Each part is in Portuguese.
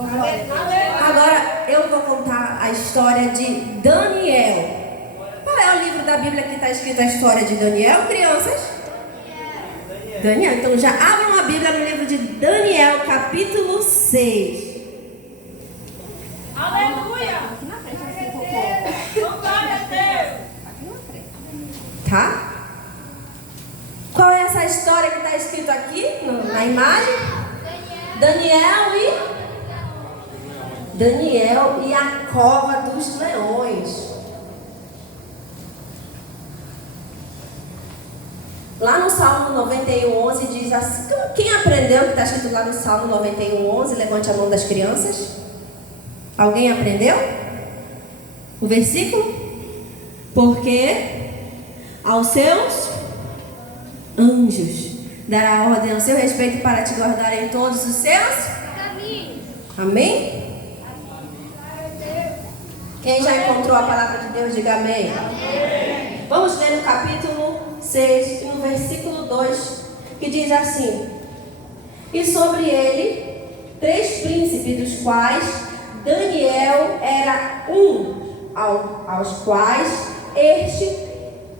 Agora eu vou contar a história de Daniel. Qual é o livro da Bíblia que está escrito a história de Daniel, crianças? Daniel. Então já abram a Bíblia no livro de Daniel, capítulo 6. Aleluia! Aqui na frente, assim, um pouco. Glória a Deus! Aqui na frente. Tá? Qual é essa história que está escrito aqui na imagem? Daniel e a cova dos leões. Lá no Salmo 91:11 diz assim. Quem aprendeu o que está escrito lá no Salmo 91:11? Levante a mão das crianças. Alguém aprendeu? O versículo? Porque aos seus anjos dará ordem ao seu respeito para te guardar em todos os seus caminhos. Amém? Quem já encontrou a palavra de Deus, diga amém. Amém. Vamos ler no capítulo 6, no versículo 2, que diz assim: e sobre ele 3 príncipes, dos quais Daniel era aos quais este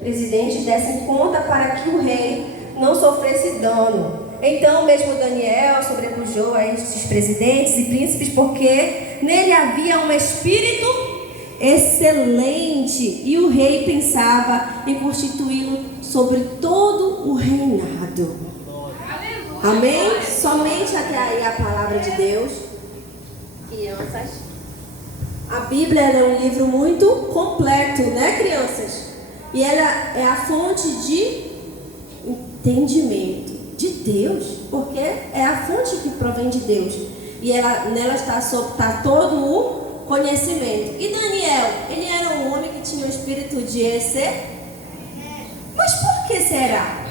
presidente desse conta para que o rei não sofresse dano. Então mesmo Daniel sobrepujou a estes presidentes e príncipes, porque nele havia um espírito excelente, e o rei pensava em constituí-lo sobre todo o reinado. Amém? Somente até aí a palavra de Deus. Crianças, a Bíblia é um livro muito completo, né, crianças? E ela é a fonte de entendimento de Deus, porque é a fonte que provém de Deus. E nela está todo o conhecimento. E Daniel, ele era um homem que tinha o espírito de Mas por que será?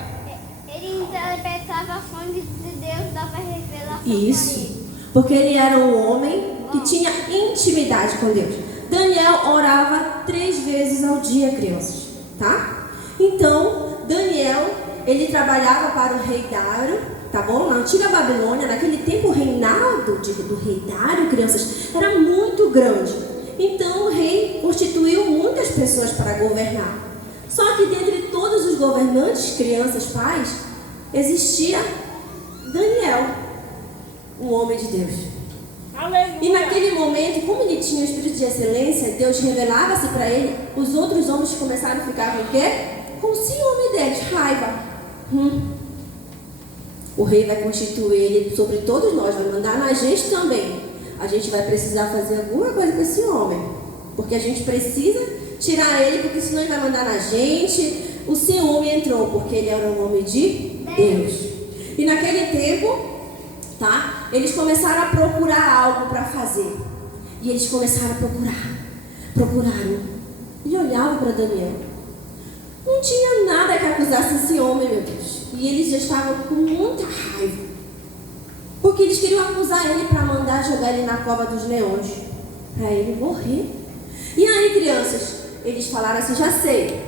Ele interpretava a fonte de Deus, dava revelação. Isso, porque ele era um homem que tinha intimidade com Deus. Daniel orava 3 vezes ao dia, crianças, tá? Então, Daniel, ele trabalhava para o rei Dário, tá bom? Na antiga Babilônia, naquele tempo, o reinado do rei Dário, crianças, era muito grande. Então, o rei constituiu muitas pessoas para governar. Só que dentre todos os governantes, crianças, pais, existia Daniel, um homem de Deus. Aleluia! E naquele momento, como ele tinha o espírito de excelência, Deus revelava-se para ele. Os outros homens começaram a ficar com o quê? Com ciúme deles, raiva. O rei vai constituir ele sobre todos nós, vai mandar na gente também. A gente vai precisar fazer alguma coisa com esse homem, porque a gente precisa tirar ele, porque senão ele vai mandar na gente. O ciúme entrou, porque ele era um homem de Deus. E naquele tempo, tá? Eles começaram a procurar algo para fazer. E eles começaram a procuraram. E olhavam para Daniel. Não tinha nada que acusasse esse homem, meu Deus. E eles já estavam com muita raiva, porque eles queriam acusar ele para mandar jogar ele na cova dos leões, para ele morrer. E aí, crianças, eles falaram assim: já sei,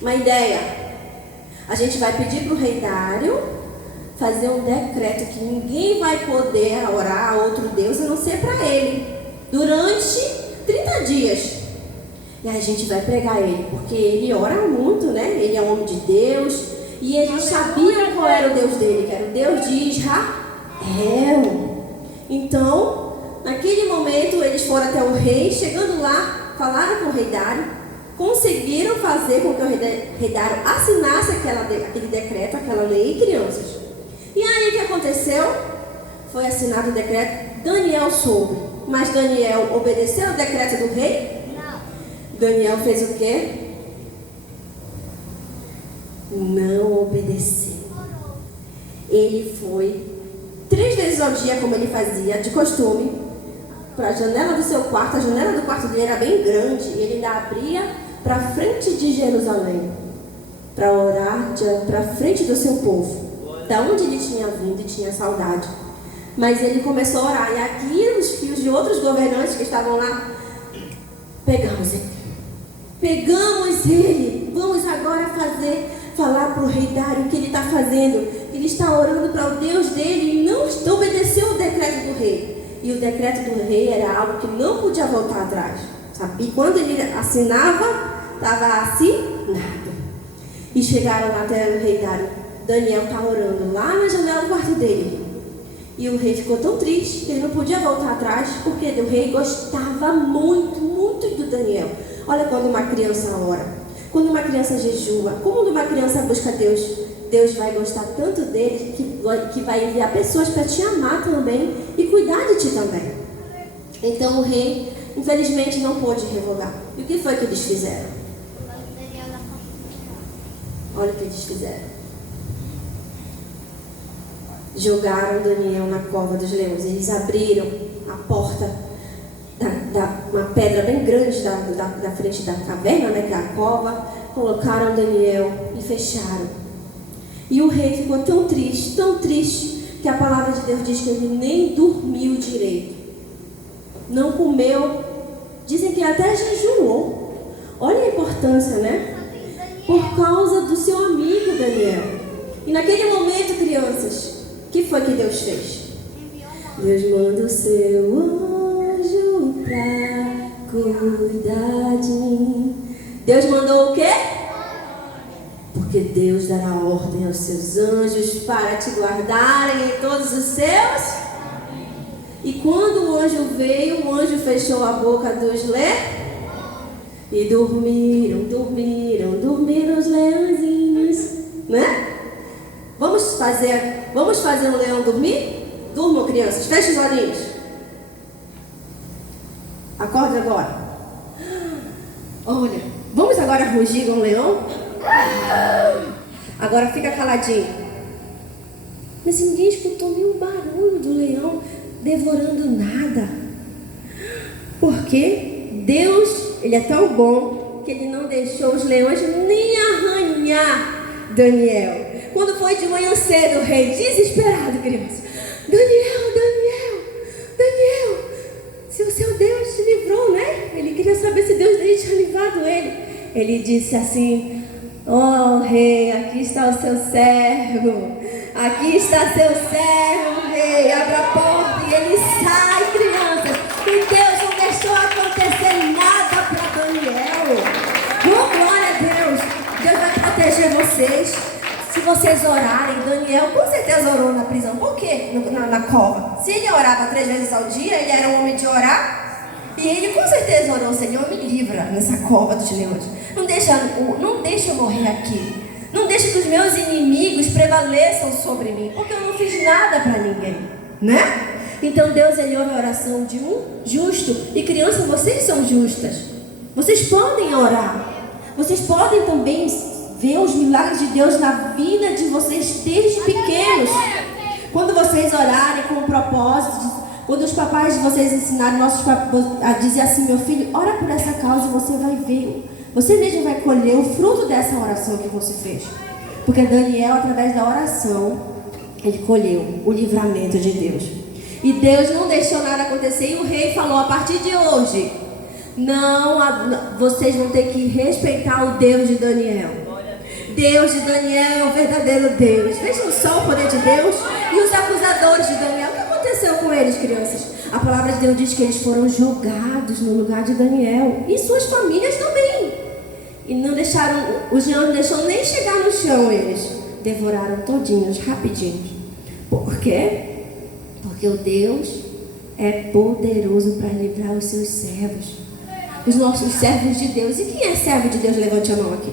uma ideia. A gente vai pedir para o rei Dário fazer um decreto que ninguém vai poder orar a outro Deus a não ser para ele, durante 30 dias. E aí a gente vai pregar ele, porque ele ora muito, né? Ele é um homem de Deus. E eles sabiam qual era o Deus dele, que era o Deus de Israel. Então, naquele momento, eles foram até o rei. Chegando lá, falaram com o rei Dário. Conseguiram fazer com que o rei Dário assinasse aquele decreto, aquela lei, crianças. E aí o que aconteceu? Foi assinado o decreto. Daniel soube. Mas Daniel obedeceu ao decreto do rei? Não. Daniel fez o quê? Não obedeceu. Ele foi 3 vezes ao dia, como ele fazia de costume, para a janela do seu quarto. A janela do quarto dele era bem grande, e ele ainda abria para frente de Jerusalém, para orar para frente do seu povo, da onde ele tinha vindo e tinha saudade. Mas ele começou a orar, e aqui os filhos de outros governantes que estavam lá: pegamos ele, vamos agora falar para o rei Dário o que ele está fazendo. Ele está orando para o Deus dele e não obedeceu o decreto do rei. E o decreto do rei era algo que não podia voltar atrás, sabe? E quando ele assinava, estava assinado. E chegaram até o rei Dário. Daniel está orando lá na janela do quarto dele. E o rei ficou tão triste que ele não podia voltar atrás, porque o rei gostava muito, muito do Daniel. Olha quando uma criança ora, quando uma criança jejua, quando uma criança busca Deus, Deus vai gostar tanto dele que vai enviar pessoas para te amar também e cuidar de ti também. Então o rei, infelizmente, não pôde revogar. E o que foi que eles fizeram? Olha o que eles fizeram. Jogaram Daniel na cova dos leões. Eles abriram a porta, uma pedra bem grande da frente da caverna, né, que é a cova, colocaram Daniel e fecharam. E o rei ficou tão triste, que a palavra de Deus diz que ele nem dormiu direito. Não comeu, dizem que até jejuou. Olha a importância, né? Por causa do seu amigo Daniel. E naquele momento, crianças, o que foi que Deus fez? Deus manda o seu anjo pra cuidar de mim. Deus mandou o quê? Porque Deus dará ordem aos seus anjos para te guardarem em todos os seus. E quando o anjo veio, o anjo fechou a boca dos leões. E dormiram os leãozinhos, né? Vamos fazer um leão dormir? Durmam, crianças, fecha os olhinhos. Acorde agora. Olha, vamos agora rugir como um leão? Agora fica caladinho. Mas ninguém escutou nenhum barulho do leão devorando nada. Porque Deus, Ele é tão bom que Ele não deixou os leões nem arranhar Daniel. Quando foi de manhã cedo, o rei, desesperado, criança: Daniel, se o seu Deus te livrou, né? Ele queria saber se Deus dele tinha livrado ele. Ele disse assim: oh rei, aqui está o seu servo. Aqui está seu servo, rei. Abra a porta e ele sai, crianças. E Deus não deixou acontecer nada para Daniel. Oh, glória a Deus. Deus vai proteger vocês. Se vocês orarem, Daniel com certeza orou na prisão. Por quê? Na cova. Se ele orava 3 vezes ao dia, ele era um homem de orar. E ele com certeza orou: Senhor, me livra nessa cova dos leões. Não deixa eu morrer aqui. Não deixa que os meus inimigos prevaleçam sobre mim, porque eu não fiz nada para ninguém, né? Então Deus, Ele ouve a oração de um justo. E crianças, vocês são justas. Vocês podem orar. Vocês podem também ver os milagres de Deus na vida de vocês desde pequenos. Quando vocês orarem com um propósito, quando os papais de vocês ensinarem a dizer assim: meu filho, ora por essa causa, e você vai ver. Você mesmo vai colher o fruto dessa oração que você fez. Porque Daniel, através da oração, ele colheu o livramento de Deus. E Deus não deixou nada acontecer. E o rei falou: a partir de hoje, vocês vão ter que respeitar o Deus de Daniel. Deus de Daniel é o verdadeiro Deus. Vejam só o poder de Deus. E os acusadores de Daniel, o que aconteceu com eles, crianças? A palavra de Deus diz que eles foram jogados no lugar de Daniel. E suas famílias também. E não deixaram, os leões não deixaram nem chegar no chão eles. Devoraram todinhos, rapidinho. Por quê? Porque o Deus é poderoso para livrar os seus servos. Os nossos servos de Deus. E quem é servo de Deus? Levante a mão aqui.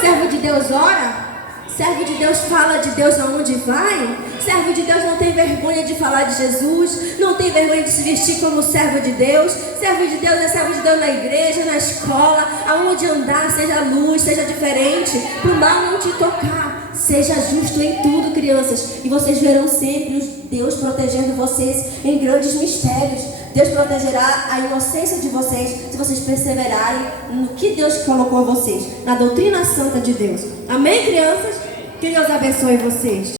Servo de Deus ora? Servo de Deus fala de Deus aonde vai? Servo de Deus não tem vergonha de falar de Jesus, não tem vergonha de se vestir como servo de Deus. Servo de Deus é servo de Deus na igreja, na escola, aonde andar, seja luz, seja diferente, para o mal não te tocar. Seja justo em tudo, crianças, e vocês verão sempre Deus protegendo vocês em grandes mistérios. Deus protegerá a inocência de vocês se vocês perseverarem no que Deus colocou vocês, na doutrina santa de Deus. Amém, crianças? Que Deus abençoe vocês.